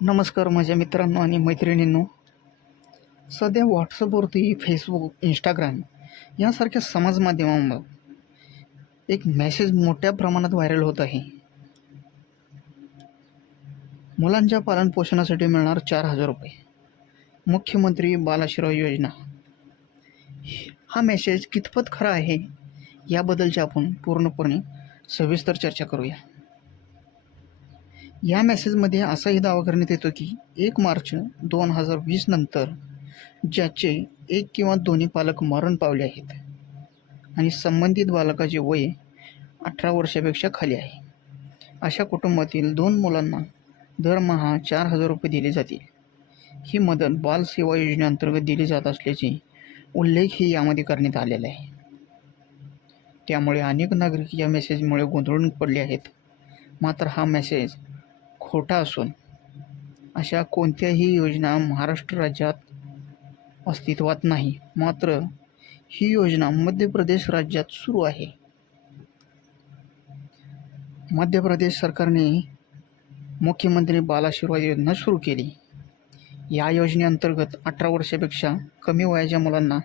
नमस्कार माझ्या मित्रांनो आणि मैत्रिणींनो. सध्या व्हॉट्सअपवरती फेसबुक इंस्टाग्राम यासारख्या समाज माध्यमांवर एक मेसेज मोठ्या प्रमाणात व्हायरल होत आहे. मुलांच्या पालनपोषणासाठी मिळणार चार हजार रुपये. मुख्यमंत्री बालाश्रय योजना. हा मेसेज कितपत खरा आहे याबद्दलची आपण पूर्णपणे सविस्तर चर्चा करूया. या मेसेजमध्ये असाही दावा करण्यात येतो की एक मार्च दोन हजार वीस नंतर ज्याचे एक किंवा दोन्ही पालक मरण पावले आहेत आणि संबंधित बालकाचे वय अठरा वर्षापेक्षा खाली आहे. अशा कुटुंबातील दोन मुलांना दरमहा चार हजार रुपये दिले जातील. ही मदत बाल सेवा योजनेअंतर्गत दिली जात असल्याचे उल्लेखही यामध्ये करण्यात आलेला आहे. त्यामुळे अनेक नागरिक या मेसेजमुळे गोंधळून पडले आहेत. मात्र हा मेसेज खोटा असून अशा कोणत्याही योजना महाराष्ट्र राज्यात अस्तित्वात नाही. मात्र ही योजना मध्य प्रदेश राज्यात सुरू आहे. मध्य प्रदेश सरकारने मुख्यमंत्री बालाशीर्वाद योजना सुरू केली. या योजनेअंतर्गत अठरा वर्षापेक्षा कमी वयाच्या मुलांना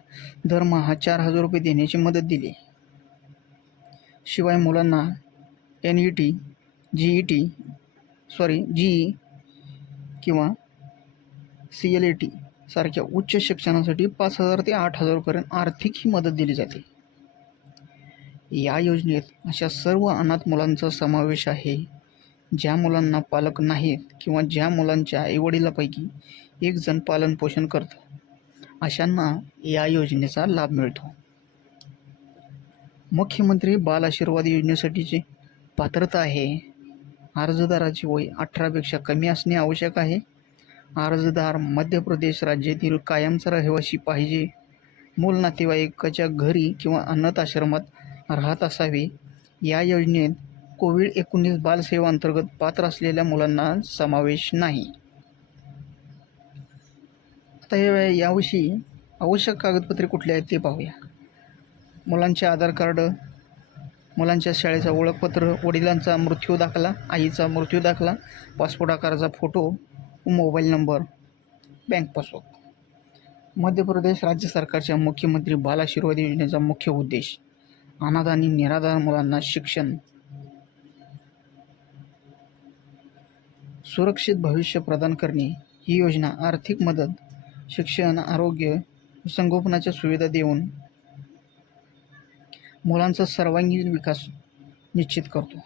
दरमहा चार हजार रुपये देण्याची मदत दिली. शिवाय मुलांना N E T G E T sorry G E किंवा सी एल ए टी सारख्या उच्च शिक्षणासाठी पाच हजार ते आठ हजारपर्यंत आर्थिक ही मदत दिली जाते. या योजनेत अशा सर्व अनाथ मुलांचा समावेश आहे ज्या मुलांना पालक नाहीत किंवा ज्या मुलांच्या आईवडिलापैकी एक जण पालनपोषण करतं अशांना या योजनेचा लाभ मिळतो. मुख्यमंत्री बाल आशीर्वाद योजनेसाठीची पात्रता आहे अर्जदाराचे वय अठरापेक्षा कमी असणे आवश्यक आहे. अर्जदार मध्य प्रदेश राज्यातील कायमचा रहिवाशी पाहिजे. मूल नातेवाईकाच्या घरी किंवा अनाथ आश्रमात राहत असावे. या योजनेत कोविड एकोणीस बालसेवा अंतर्गत पात्र असलेल्या मुलांना समावेश नाही. आता याविषयी आवश्यक कागदपत्रे कुठली आहेत ते पाहूया. मुलांचे आधार कार्ड मुलांच्या शाळेचा ओळखपत्र वडिलांचा मृत्यू दाखला आईचा मृत्यू दाखला पासपोर्ट आकाराचा photo mobile number bank passbook. Madhya Pradesh राज्य सरकारच्या मुख्यमंत्री बाल आशीर्वाद योजनेचा मुख्य उद्देश अनाथ आणि निराधार मुलांना शिक्षण. सुरक्षित भविष्य प्रदान करणे ही योजना आर्थिक मदत शिक्षण आरोग्य संगोपनाच्या सुविधा देऊन मुलांचा सर्वांगीण विकास निश्चित करतो.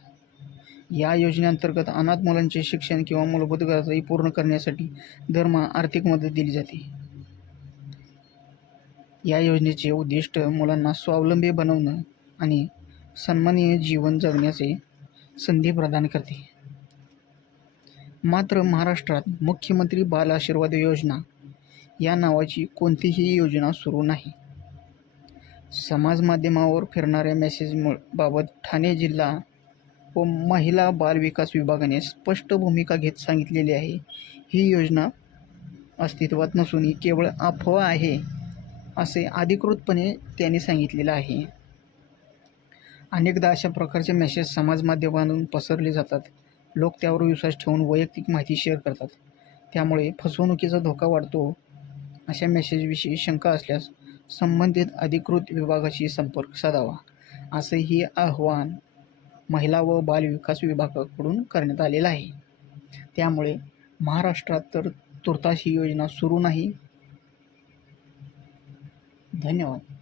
या योजनेअंतर्गत अनाथ मुलांचे शिक्षण किंवा मूलभूत गरजाही पूर्ण करण्यासाठी दरमहा आर्थिक मदत दिली जाते. या योजनेचे उद्दिष्ट मुलांना स्वावलंबी बनवणं आणि सन्मानीय जीवन जगण्याचे संधी प्रदान करते. मात्र महाराष्ट्रात मुख्यमंत्री बाल आशीर्वाद योजना या नावाची कोणतीही योजना सुरू नाही. समाज माध्यमावर फिरणाऱ्या मेसेजमुळ बाबत ठाणे जिल्हा व महिला बाल विकास विभागाने स्पष्ट भूमिका घेत सांगितलेली आहे. ही योजना अस्तित्वात नसून ही केवळ अफवा आहे असे अधिकृतपणे त्यांनी सांगितलेलं आहे. अनेकदा अशा प्रकारचे मेसेज समाज माध्यमातून पसरले जातात. लोक त्यावर विश्वास ठेवून वैयक्तिक माहिती शेअर करतात. त्यामुळे फसवणुकीचा धोका वाढतो. अशा मेसेजविषयी शंका असल्यास संबंधित अधिकृत विभागाशी संपर्क साधावा असंही आव्हान महिला व बालविकास विभागाकडून करण्यात आलेलं आहे. त्यामुळे महाराष्ट्रात तर तुर्तास ही योजना सुरू नाही. धन्यवाद.